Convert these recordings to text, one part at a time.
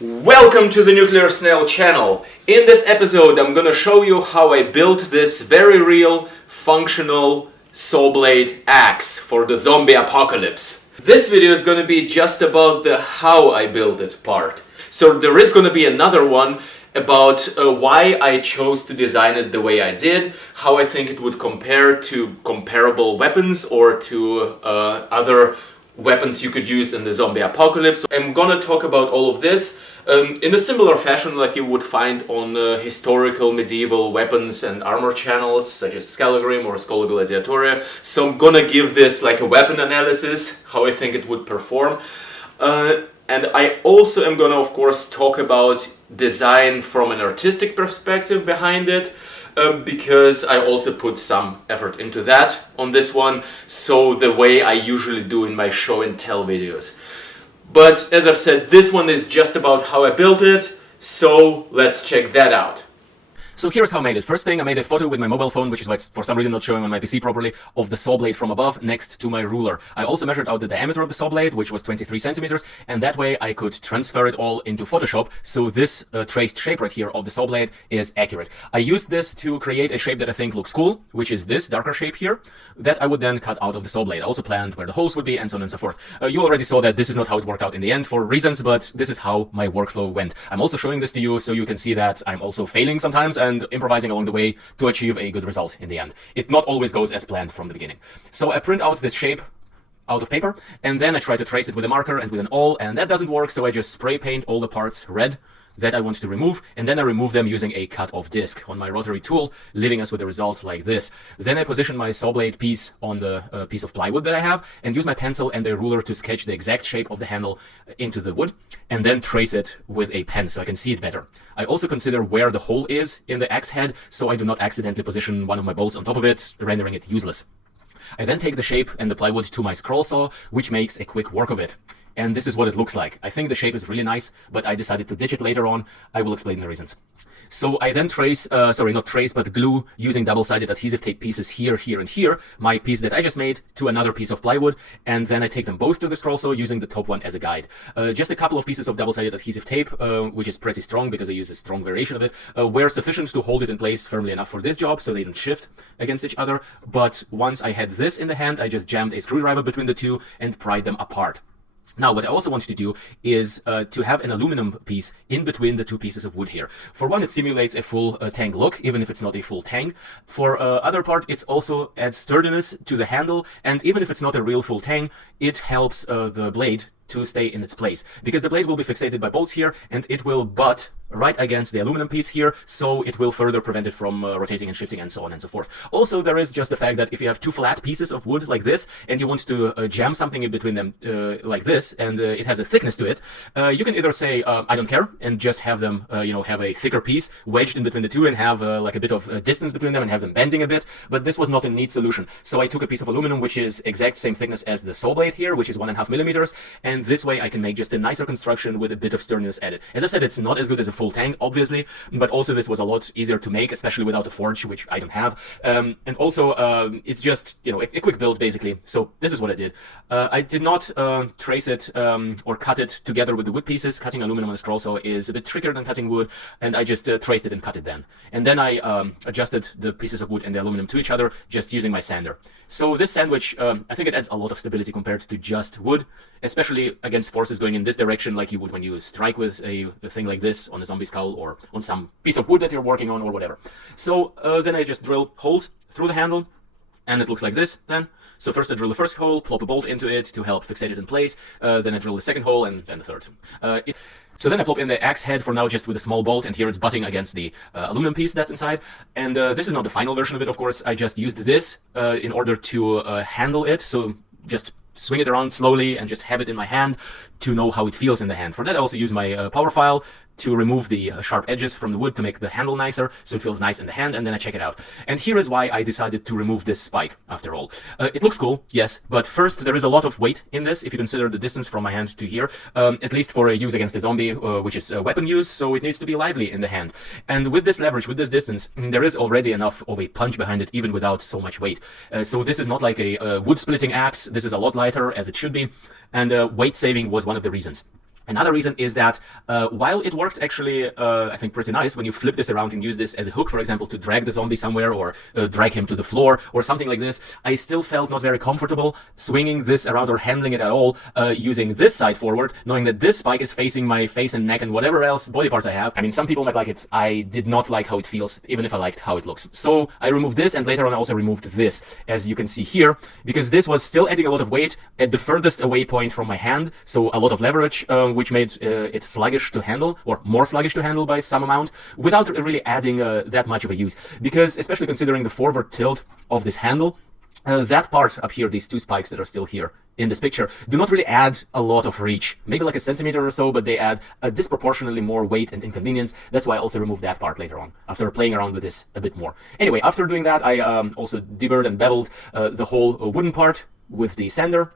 Welcome to the Nuclear Snail channel. In this episode I'm gonna show you how I built this very real, functional saw blade axe for the zombie apocalypse. This video is gonna be just about the how I built it part. So there is gonna be another one about why I chose to design it the way I did, how I think it would compare to comparable weapons or to other weapons you could use in the zombie apocalypse. I'm gonna talk about all of this in a similar fashion like you would find on historical medieval weapons and armor channels such as Scalagrim or Schola Gladiatoria. So I'm gonna give this like a weapon analysis, how I think it would perform. And I also am gonna, of course, talk about design from an artistic perspective behind it, because I also put some effort into that on this one, so the way I usually do in my show and tell videos. But as I've said, this one is just about how I built it, so let's check that out. So here's how I made it. First thing, I made a photo with my mobile phone, which is why it's for some reason not showing on my PC properly, of the saw blade from above next to my ruler. I also measured out the diameter of the saw blade, which was 23 centimeters, and that way I could transfer it all into Photoshop, so this traced shape right here of the saw blade is accurate. I used this to create a shape that I think looks cool, which is this darker shape here, that I would then cut out of the saw blade. I also planned where the holes would be, and so on and so forth. You already saw that this is not how it worked out in the end for reasons, but this is how my workflow went. I'm also showing this to you so you can see that I'm also failing sometimes and improvising along the way to achieve a good result in the end. It not always goes as planned from the beginning. So I print out this shape out of paper, and then I try to trace it with a marker and with an awl, and that doesn't work, so I just spray paint all the parts red that I want to remove, and then I remove them using a cut-off disc on my rotary tool, leaving us with a result like this. Then I position my saw blade piece on the piece of plywood that I have, and use my pencil and a ruler to sketch the exact shape of the handle into the wood, and then trace it with a pen so I can see it better. I also consider where the hole is in the axe head, so I do not accidentally position one of my bolts on top of it, rendering it useless. I then take the shape and the plywood to my scroll saw, which makes a quick work of it. And this is what it looks like. I think the shape is really nice, but I decided to ditch it later on. I will explain the reasons. So I then glue using double-sided adhesive tape pieces here, here, and here, my piece that I just made, to another piece of plywood, and then I take them both to the scroll saw using the top one as a guide. Just a couple of pieces of double-sided adhesive tape, which is pretty strong because I use a strong variation of it, were sufficient to hold it in place firmly enough for this job so they don't shift against each other. But once I had this in the hand, I just jammed a screwdriver between the two and pried them apart. Now, what I also wanted to do is to have an aluminum piece in between the two pieces of wood here. For one, it simulates a full tang look, even if it's not a full tang. For other part, it also adds sturdiness to the handle, and even if it's not a real full tang, it helps the blade to stay in its place, because the blade will be fixated by bolts here, and it will butt right against the aluminum piece here, so it will further prevent it from rotating and shifting and so on and so forth. Also, there is just the fact that if you have two flat pieces of wood like this, and you want to jam something in between them like this, and it has a thickness to it, you can either say, I don't care, and just have them, have a thicker piece wedged in between the two and have like a bit of distance between them and have them bending a bit, but this was not a neat solution. So I took a piece of aluminum, which is exact same thickness as the saw blade here, which is 1.5 millimeters, and this way I can make just a nicer construction with a bit of sturdiness added. As I've said, it's not as good as a full tang, obviously, but also this was a lot easier to make, especially without a forge, which I don't have. And also, it's just, a quick build, basically. So this is what I did. I did not trace it or cut it together with the wood pieces. Cutting aluminum on a scroll saw is a bit trickier than cutting wood, and I just traced it and cut it then. And then I adjusted the pieces of wood and the aluminum to each other, just using my sander. So this sandwich, I think it adds a lot of stability compared to just wood, especially against forces going in this direction, like you would when you strike with a thing like this on a zombie skull or on some piece of wood that you're working on or whatever. So then I just drill holes through the handle, and it looks like this then. So first I drill the first hole, plop a bolt into it to help fixate it in place, then I drill the second hole, and then the third. So then I plop in the axe head for now just with a small bolt, and here it's butting against the aluminum piece that's inside. And this is not the final version of it, of course. I just used this in order to handle it, so just swing it around slowly and just have it in my hand to know how it feels in the hand. For that I also use my power file to remove the sharp edges from the wood to make the handle nicer, so it feels nice in the hand, and then I check it out. And here is why I decided to remove this spike, after all. It looks cool, yes, but first, there is a lot of weight in this, if you consider the distance from my hand to here, at least for a use against a zombie, which is a weapon use, so it needs to be lively in the hand. And with this leverage, with this distance, there is already enough of a punch behind it, even without so much weight. So this is not like a wood-splitting axe, this is a lot lighter, as it should be, and weight saving was one of the reasons. Another reason is that while it worked actually, I think, pretty nice when you flip this around and use this as a hook, for example, to drag the zombie somewhere or drag him to the floor or something like this, I still felt not very comfortable swinging this around or handling it at all using this side forward, knowing that this spike is facing my face and neck and whatever else body parts I have. I mean, some people might like it. I did not like how it feels, even if I liked how it looks. So I removed this, and later on I also removed this, as you can see here, because this was still adding a lot of weight at the furthest away point from my hand, so a lot of leverage, which made it sluggish to handle, or more sluggish to handle by some amount, without really adding that much of a use. Because especially considering the forward tilt of this handle, that part up here, these two spikes that are still here in this picture, do not really add a lot of reach. Maybe like a centimeter or so, but they add a disproportionately more weight and inconvenience. That's why I also removed that part later on, after playing around with this a bit more. Anyway, after doing that, I also deburred and beveled the whole wooden part with the sander.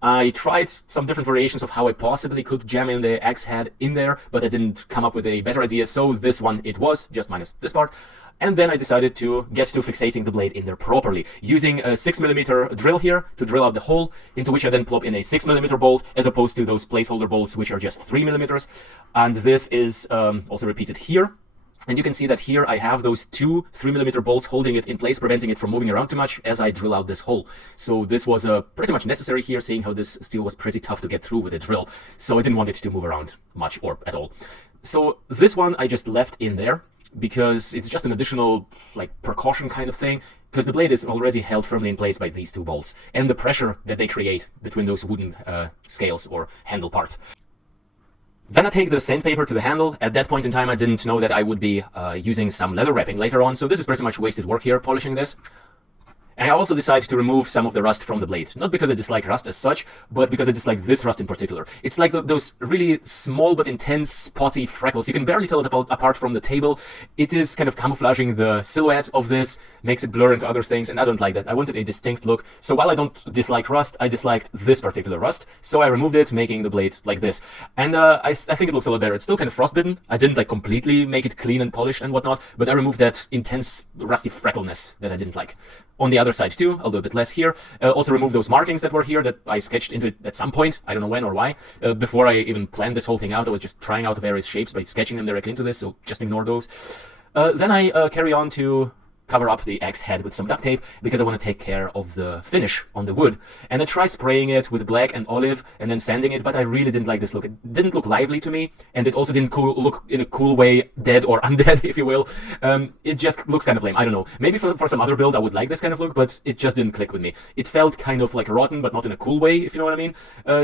I tried some different variations of how I possibly could jam in the axe head in there, but I didn't come up with a better idea, so this one it was, just minus this part. And then I decided to get to fixating the blade in there properly, using a 6mm drill here to drill out the hole, into which I then plop in a 6mm bolt, as opposed to those placeholder bolts, which are just 3mm. And this is also repeated here. And you can see that here I have those two 3mm bolts holding it in place, preventing it from moving around too much as I drill out this hole. So this was pretty much necessary here, seeing how this steel was pretty tough to get through with a drill. So I didn't want it to move around much or at all. So this one I just left in there because it's just an additional like precaution kind of thing, because the blade is already held firmly in place by these two bolts and the pressure that they create between those wooden scales or handle parts. Then I take the sandpaper to the handle. At that point in time, I didn't know that I would be using some leather wrapping later on, so this is pretty much wasted work here, polishing this. And I also decided to remove some of the rust from the blade. Not because I dislike rust as such, but because I dislike this rust in particular. It's like those really small but intense spotty freckles. You can barely tell it apart from the table. It is kind of camouflaging the silhouette of this, makes it blur into other things, and I don't like that. I wanted a distinct look. So while I don't dislike rust, I disliked this particular rust. So I removed it, making the blade like this. And I think it looks a lot better. It's still kind of frostbitten. I didn't like completely make it clean and polished and whatnot, but I removed that intense rusty freckleness that I didn't like. On the other side too, I'll do a bit less here. Also remove those markings that were here that I sketched into it at some point. I don't know when or why. Before I even planned this whole thing out, I was just trying out various shapes by sketching them directly into this, so just ignore those. Then I carry on to cover up the axe head with some duct tape because I want to take care of the finish on the wood. And I try spraying it with black and olive and then sanding it, but I really didn't like this look. It didn't look lively to me, and it also didn't look in a cool way, dead or undead, if you will. It just looks kind of lame. I don't know. Maybe for some other build I would like this kind of look, but it just didn't click with me. It felt kind of like rotten, but not in a cool way, if you know what I mean.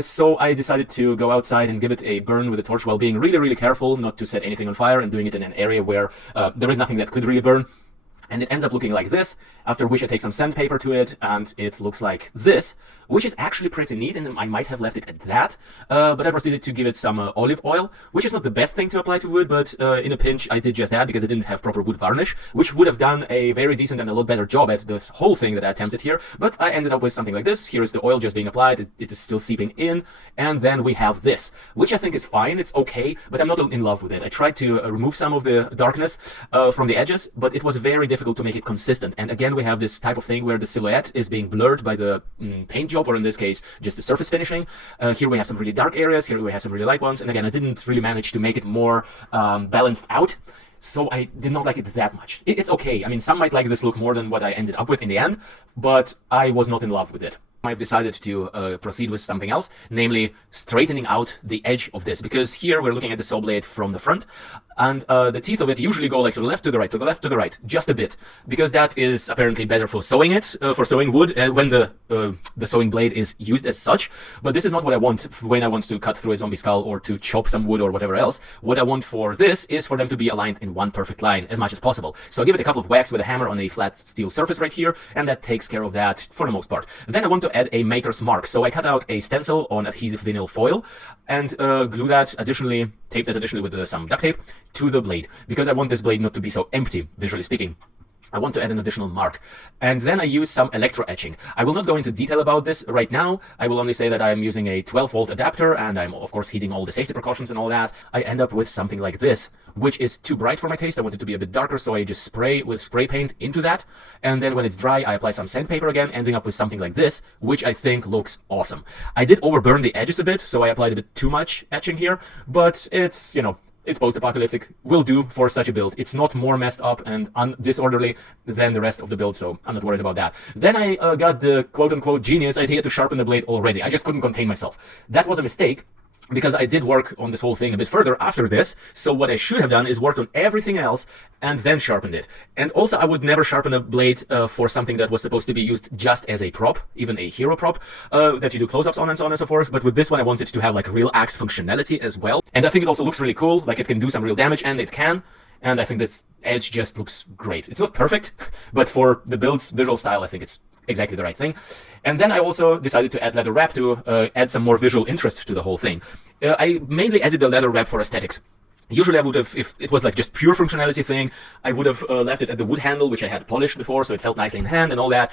So I decided to go outside and give it a burn with a torch while being really, really careful not to set anything on fire and doing it in an area where there is nothing that could really burn. And it ends up looking like this, after which I take some sandpaper to it, and it looks like this, which is actually pretty neat, and I might have left it at that, but I proceeded to give it some olive oil, which is not the best thing to apply to wood, but in a pinch I did just that, because I didn't have proper wood varnish, which would have done a very decent and a lot better job at this whole thing that I attempted here, but I ended up with something like this. Here is the oil just being applied, it is still seeping in, and then we have this, which I think is fine, it's okay, but I'm not in love with it. I tried to remove some of the darkness from the edges, but it was very difficult to make it consistent, and again we have this type of thing where the silhouette is being blurred by the paint job, or in this case just the surface finishing. Here we have some really dark areas, here we have some really light ones, and again I didn't really manage to make it more balanced out, so I did not like it that much. It's okay. I mean, some might like this look more than what I ended up with in the end, but I was not in love with it. I've decided to proceed with something else, namely straightening out the edge of this, because here we're looking at the saw blade from the front, and the teeth of it usually go like to the left, to the right, to the left, to the right, just a bit, because that is apparently better for sewing it, for sewing wood, when the sewing blade is used as such. But this is not what I want when I want to cut through a zombie skull or to chop some wood or whatever else. What I want for this is for them to be aligned in one perfect line as much as possible. So I give it a couple of whacks with a hammer on a flat steel surface right here, and that takes care of that for the most part. Then I want to add a maker's mark, so I cut out a stencil on adhesive vinyl foil and glue that additionally, tape that additionally with some duct tape to the blade, because I want this blade not to be so empty, visually speaking. I want to add an additional mark. And then I use some electro etching. I will not go into detail about this right now. I will only say that I'm using a 12-volt adapter, and I'm of course heating all the safety precautions and all that. I end up with something like this, which is too bright for my taste. I want it to be a bit darker, so I just spray with spray paint into that. And then when it's dry, I apply some sandpaper again, ending up with something like this, which I think looks awesome. I did overburn the edges a bit, so I applied a bit too much etching here, but it's, you know, it's post-apocalyptic, will do for such a build. It's not more messed up and disorderly than the rest of the build, so I'm not worried about that. Then I got the quote-unquote genius idea to sharpen the blade already. I just couldn't contain myself. That was a mistake, because I did work on this whole thing a bit further after this, so what I should have done is worked on everything else and then sharpened it. And also I would never sharpen a blade for something that was supposed to be used just as a prop, even a hero prop, that you do close-ups on and so on and so forth, but with this one I wanted to have like real axe functionality as well. And I think it also looks really cool, like it can do some real damage, and it can. And I think this edge just looks great. It's not perfect, but for the build's visual style, I think it's exactly the right thing. And then I also decided to add leather wrap to add some more visual interest to the whole thing. I mainly added the leather wrap for aesthetics. Usually I would have, if it was like just pure functionality thing, I would have left it at the wood handle, which I had polished before, so it felt nicely in hand and all that.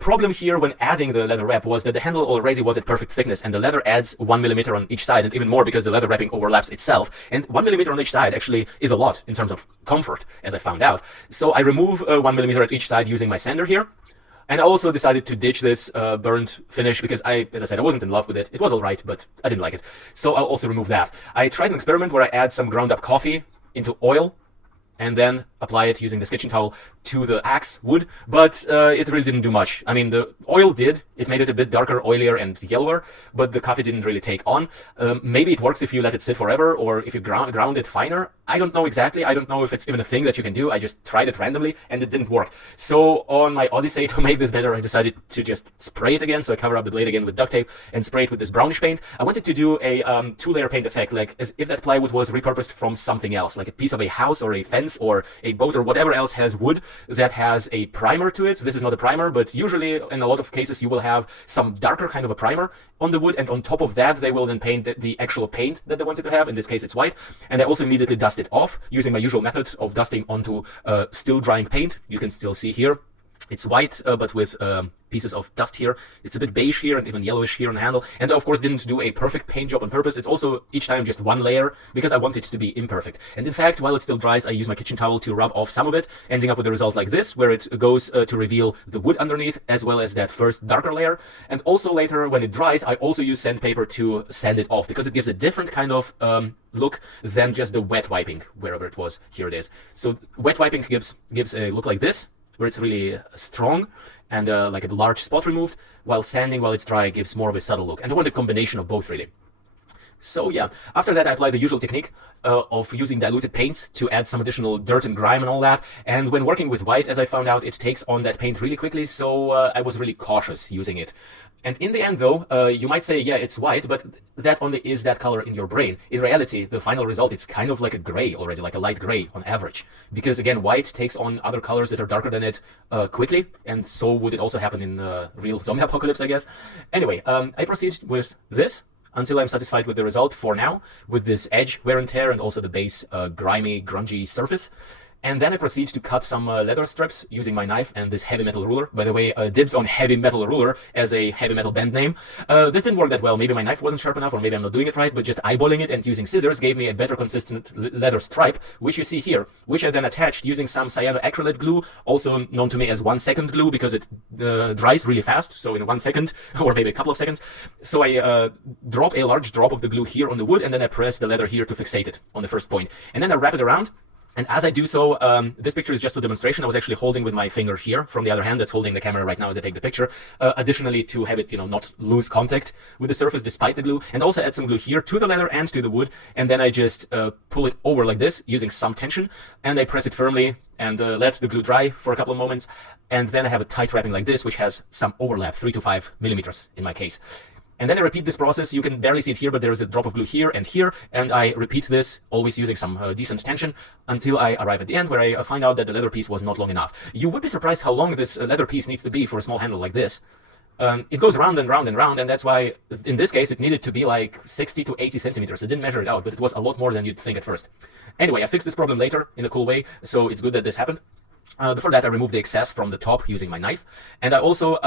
Problem here when adding the leather wrap was that the handle already was at perfect thickness, and the leather adds 1 millimeter on each side, and even more because the leather wrapping overlaps itself. And 1 millimeter on each side actually is a lot in terms of comfort, as I found out. So I remove 1 millimeter at each side using my sander here. And I also decided to ditch this burned finish because as I said, I wasn't in love with it. It was alright, but I didn't like it. So I'll also remove that. I tried an experiment where I add some ground up coffee into oil and then apply it using this kitchen towel to the axe wood, but it really didn't do much. I mean, the oil did. It made it a bit darker, oilier, and yellower, but the coffee didn't really take on. Maybe it works if you let it sit forever, or if you ground it finer. I don't know exactly. I don't know if it's even a thing that you can do. I just tried it randomly, and it didn't work. So on my odyssey to make this better, I decided to just spray it again. So I cover up the blade again with duct tape and spray it with this brownish paint. I wanted to do a two-layer paint effect, like as if that plywood was repurposed from something else, like a piece of a house or a fence or a boat or whatever else has wood that has a primer to it. This is not a primer, but usually in a lot of cases you will have some darker kind of a primer on the wood, and on top of that they will then paint the actual paint that they wanted to have. In this case it's white, and I also immediately dust it off using my usual method of dusting onto still drying paint. You can still see here it's white, but with pieces of dust here. It's a bit beige here and even yellowish here on the handle. And I, of course, didn't do a perfect paint job on purpose. It's also each time just one layer because I want it to be imperfect. And in fact, while it still dries, I use my kitchen towel to rub off some of it, ending up with a result like this, where it goes to reveal the wood underneath, as well as that first darker layer. And also later, when it dries, I also use sandpaper to sand it off because it gives a different kind of look than just the wet wiping, wherever it was. Here it is. So wet wiping gives a look like this, where it's really strong and like a large spot removed, while sanding while it's dry gives more of a subtle look. And I want a combination of both, really. So yeah, after that I apply the usual technique of using diluted paints to add some additional dirt and grime and all that. And when working with white, as I found out, it takes on that paint really quickly, so I was really cautious using it. And in the end, though, you might say, yeah, it's white, but that only is that color in your brain. In reality, the final result, it's kind of like a gray already, like a light gray on average. Because again, white takes on other colors that are darker than it quickly, and so would it also happen in real zombie apocalypse, I guess. Anyway, I proceed with this until I'm satisfied with the result for now, with this edge wear and tear and also the base grimy, grungy surface. And then I proceed to cut some leather strips using my knife and this heavy metal ruler. By the way, dibs on heavy metal ruler as a heavy metal band name. This didn't work that well. Maybe my knife wasn't sharp enough, or maybe I'm not doing it right, but just eyeballing it and using scissors gave me a better consistent leather stripe, which you see here, which I then attached using some cyanoacrylate glue, also known to me as 1 second glue, because it dries really fast, so in 1 second, or maybe a couple of seconds. So I drop a large drop of the glue here on the wood, and then I press the leather here to fixate it on the first point. And then I wrap it around. And as I do so, this picture is just a demonstration. I was actually holding with my finger here from the other hand that's holding the camera right now as I take the picture. Additionally, to have it, not lose contact with the surface despite the glue, and also add some glue here to the leather and to the wood. And then I just pull it over like this using some tension, and I press it firmly and let the glue dry for a couple of moments. And then I have a tight wrapping like this, which has some overlap, 3 to 5 millimeters in my case. And then I repeat this process. You can barely see it here, but there is a drop of glue here, and I repeat this, always using some decent tension, until I arrive at the end, where I find out that the leather piece was not long enough. You would be surprised how long this leather piece needs to be for a small handle like this. It goes round and round and round, and that's why, in this case, it needed to be like 60 to 80 centimeters. I didn't measure it out, but it was a lot more than you'd think at first. Anyway, I fixed this problem later in a cool way, so it's good that this happened. Before that, I removed the excess from the top using my knife, and I also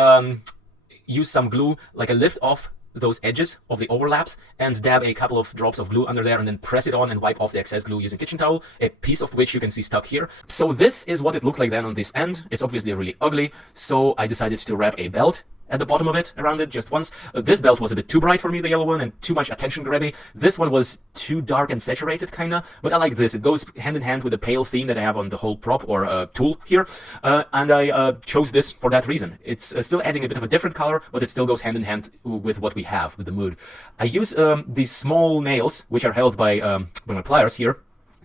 use some glue, like I lift off those edges of the overlaps and dab a couple of drops of glue under there and then press it on and wipe off the excess glue using kitchen towel, a piece of which you can see stuck here. So this is what it looked like then on this end. It's obviously really ugly, so I decided to wrap a belt at the bottom of it, around it, just once. This belt was a bit too bright for me, the yellow one, and too much attention grabby. This one was too dark and saturated, kinda, but I like this. It goes hand in hand with the pale theme that I have on the whole prop or tool here, and I chose this for that reason. It's still adding a bit of a different color, but it still goes hand in hand with what we have, with the mood. I use these small nails, which are held by my pliers here,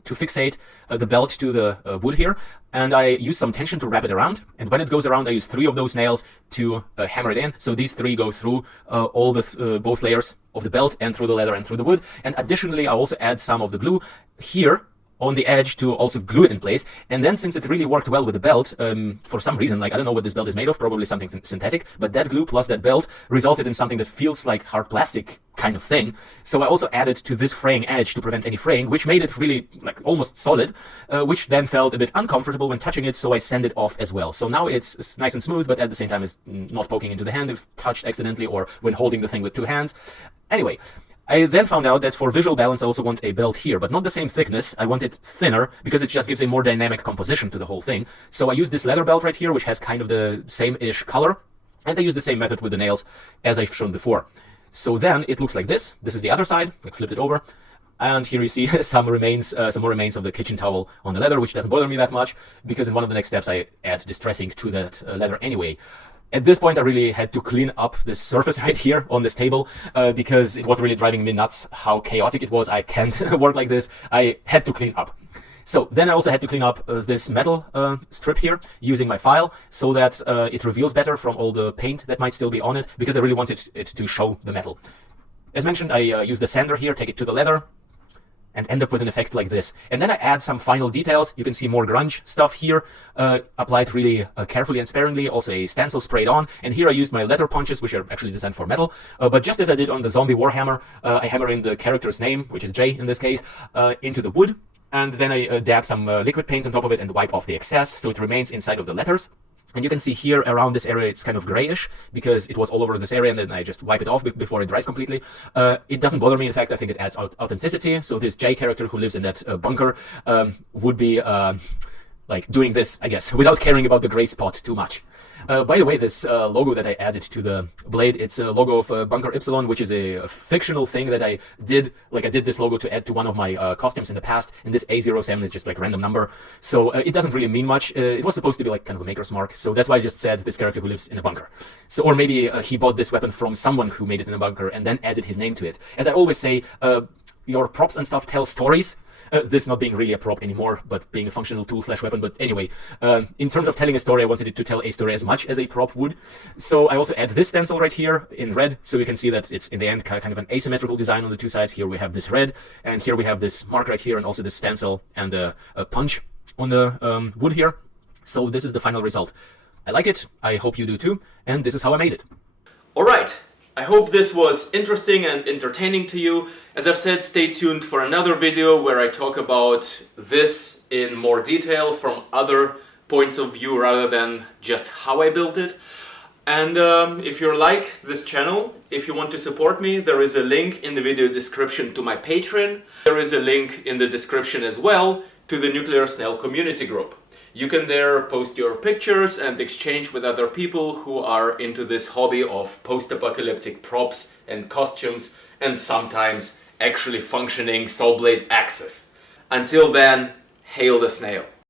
to fixate the belt to the wood here, and I use some tension to wrap it around, and when it goes around I use 3 of those nails to hammer it in, so these 3 go through all the both layers of the belt and through the leather and through the wood. And additionally I also add some of the glue here on the edge to also glue it in place. And then, since it really worked well with the belt, for some reason, like I don't know what this belt is made of, probably something synthetic, but that glue plus that belt resulted in something that feels like hard plastic kind of thing. So I also added to this fraying edge to prevent any fraying, which made it really like almost solid, which then felt a bit uncomfortable when touching it, so I sanded it off as well. So now it's nice and smooth, but at the same time it's not poking into the hand if touched accidentally or when holding the thing with 2 hands. Anyway, I then found out that for visual balance I also want a belt here, but not the same thickness. I want it thinner because it just gives a more dynamic composition to the whole thing. So I use this leather belt right here, which has kind of the same-ish color, and I use the same method with the nails as I've shown before. So then it looks like this. This is the other side. I flipped it over, and here you see some more remains of the kitchen towel on the leather, which doesn't bother me that much because in one of the next steps I add distressing to that leather anyway. At this point I really had to clean up this surface right here on this table because it was really driving me nuts how chaotic it was. I can't work like this. I had to clean up. So then I also had to clean up this metal strip here using my file so that it reveals better from all the paint that might still be on it, because I really wanted it to show the metal. As mentioned, I use the sander here, take it to the leather, and end up with an effect like this. And then I add some final details. You can see more grunge stuff here, applied really carefully and sparingly, also a stencil sprayed on. And here I used my leather punches, which are actually designed for metal. But just as I did on the zombie warhammer, I hammer in the character's name, which is Jay in this case, into the wood. And then I dab some liquid paint on top of it and wipe off the excess, so it remains inside of the letters. And you can see here around this area it's kind of grayish because it was all over this area, and then I just wipe it off before it dries completely. It doesn't bother me. In fact, I think it adds authenticity. So this J character who lives in that bunker would be like doing this, I guess, without caring about the gray spot too much. By the way, this logo that I added to the blade, it's a logo of Bunker Ypsilon, which is a fictional thing that I did. Like I did this logo to add to one of my costumes in the past, and this A07 is just like a random number. So it doesn't really mean much. It was supposed to be like kind of a maker's mark, so that's why I just said this character who lives in a bunker. So, or maybe he bought this weapon from someone who made it in a bunker and then added his name to it. As I always say, your props and stuff tell stories. This not being really a prop anymore, but being a functional tool / weapon. But anyway, in terms of telling a story, I wanted it to tell a story as much as a prop would. So I also add this stencil right here in red, so you can see that it's in the end kind of an asymmetrical design on the 2 sides. Here we have this red, and here we have this mark right here, and also this stencil and a punch on the wood here. So this is the final result. I like it, I hope you do too, and this is how I made it. Alright, I hope this was interesting and entertaining to you. As I've said, stay tuned for another video where I talk about this in more detail from other points of view rather than just how I built it. And if you like this channel, if you want to support me, there is a link in the video description to my Patreon. There is a link in the description as well to the Nuclear Snail community group. You can there post your pictures and exchange with other people who are into this hobby of post-apocalyptic props and costumes and sometimes actually functioning sawblade axes. Until then, hail the snail.